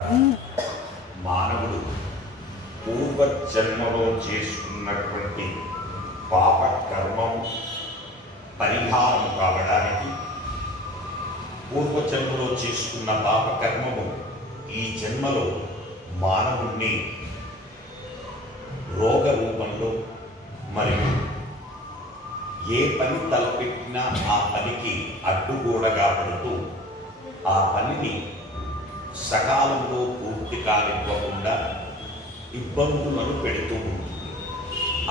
మానవుడు పూర్వజన్మలో చేసుకున్నటువంటి పాప కర్మం పరిహారం కావడానికి పూర్వజన్మలో చేసుకున్న పాప కర్మము ఈ జన్మలో మానవుణ్ణి రోగ రూపంలో మరియు ఏ పని తలపెట్టినా ఆ పనికి అడ్డుగోడగా పడుతూ ఆ పనిని సకాలంలో పూర్తి కానివ్వకుండా ఇబ్బందులను పెడుతూ ఉంటుంది.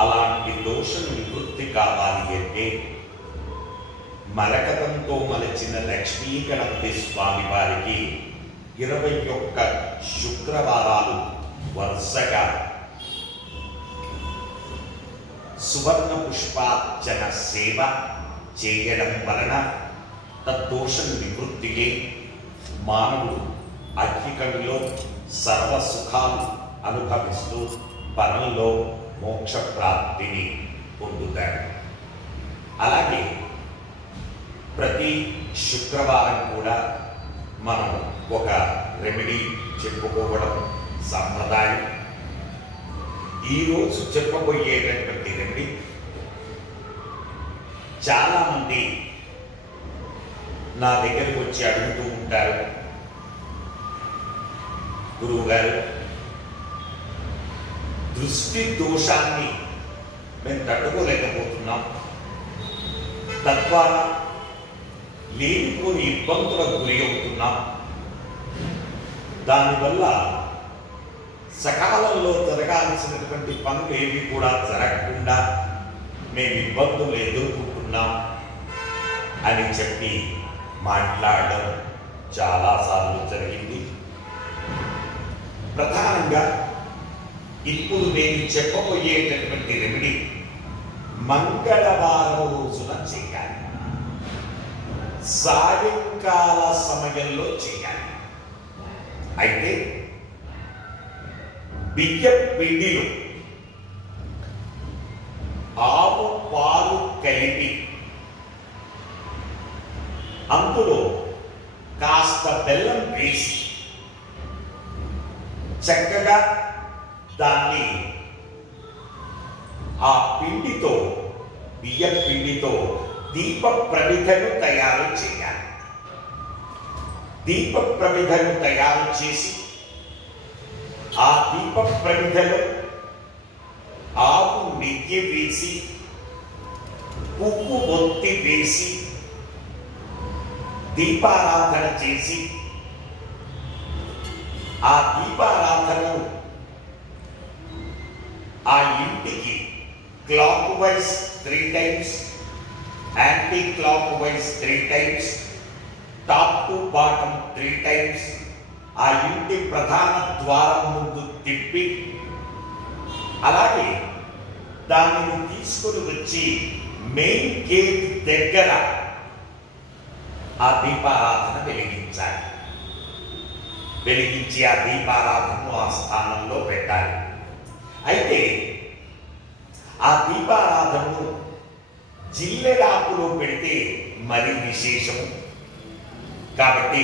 అలాంటి దోషం నివృత్తి కావాలి అంటే మరకతంతో మలచిన లక్ష్మీ గణపతి స్వామి వారికి 21 శుక్రవారాలు వరుసగా సువర్ణ పుష్పార్చన సేవ చేయడం వలన తద్దోషం నివృత్తికి మానవుడు అధికంలో సర్వ సుఖాలు అనుభవిస్తూ పరంలో మోక్ష ప్రాప్తిని పొందుతాడు. అలాగే ప్రతి శుక్రవారం కూడా మనం ఒక రెమెడీ చెప్పుకోవడం సంప్రదాయం. ఈరోజు చెప్పబోయేటటువంటి రెమెడీ చాలామంది నా దగ్గరకు వచ్చి అడుగుతూ ఉంటారు, గురువు గారు దృష్టి దోషాన్ని మేము తట్టుకోలేకపోతున్నాం, తద్వారా లేనిపోని ఇబ్బందులకు గురి అవుతున్నాం, దానివల్ల సకాలంలో జరగాల్సినటువంటి పనులు ఏవి కూడా జరగకుండా మేము ఇబ్బందులు ఎదుర్కొంటున్నాం అని చెప్పి మాట్లాడడం చాలాసార్లు జరిగింది. ప్రధానంగా ఇప్పుడు నేను చెప్పబోయేటటువంటి రెమెడీ మంగళవారం రోజున చేయాలి, సాయంకాల సమయంలో చేయాలి. అయితే బియ్యం పిండిలో ఆవు పాలు కలిపి అందులో కాస్త బెల్లం వేసి చక్కగా దాన్ని ఆ పిండితో బియ్యం పిండితో దీప ప్రమిదను తయారు చేయాలి. దీప ప్రమిదను తయారు చేసి ఆ దీప ప్రమిదలో ఆవు నెయ్యి వేసి పువ్వు ఒత్తి వేసి దీపారాధన చేసి ఆ దీపారాధనను ఆ ఇంటికి clock wise 3 times, anti clock wise 3 times, top to bottom 3 times ఆ ఇంటి ప్రధాన ద్వారం ముందు తిప్పి అలాగే దానిని తీసుకుని వచ్చి మెయిన్ గేట్ దగ్గర ఆ దీపారాధన వెలిగించాలి. వెలిగించి ఆ దీపారాధనను ఆ స్థానంలో పెట్టాలి. అయితే ఆ దీపారాధనను జిల్లెడాకులో పెడితే మరి విశేషము. కాబట్టి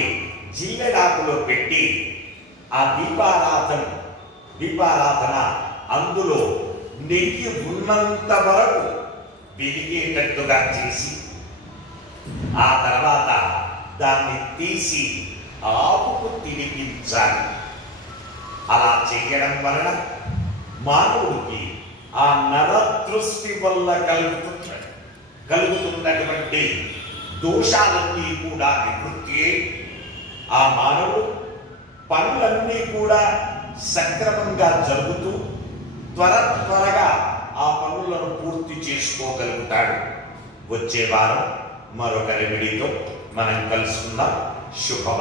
జిల్లెడాకులో పెట్టి ఆ దీపారాధన అందులో నెయ్యి ఉన్నంత వరకు వెలిగేటట్టుగా చేసి ఆ తర్వాత దాన్ని తీసి ఆవుకు తినిపించాలి. అలా చేయడం వలన మానవుడికి ఆ నరదృష్టి వల్ల కలుగుతున్నటువంటి దోషాలన్నీ కూడా నివృత్తి అయి ఆ మానవుడు పనులన్నీ కూడా సక్రమంగా జరుగుతూ త్వరగా ఆ పనులను పూర్తి చేసుకోగలుగుతాడు. వచ్చే వారం మరొక రెమెడీతో మనం కలుసుకుందాం. శుభం.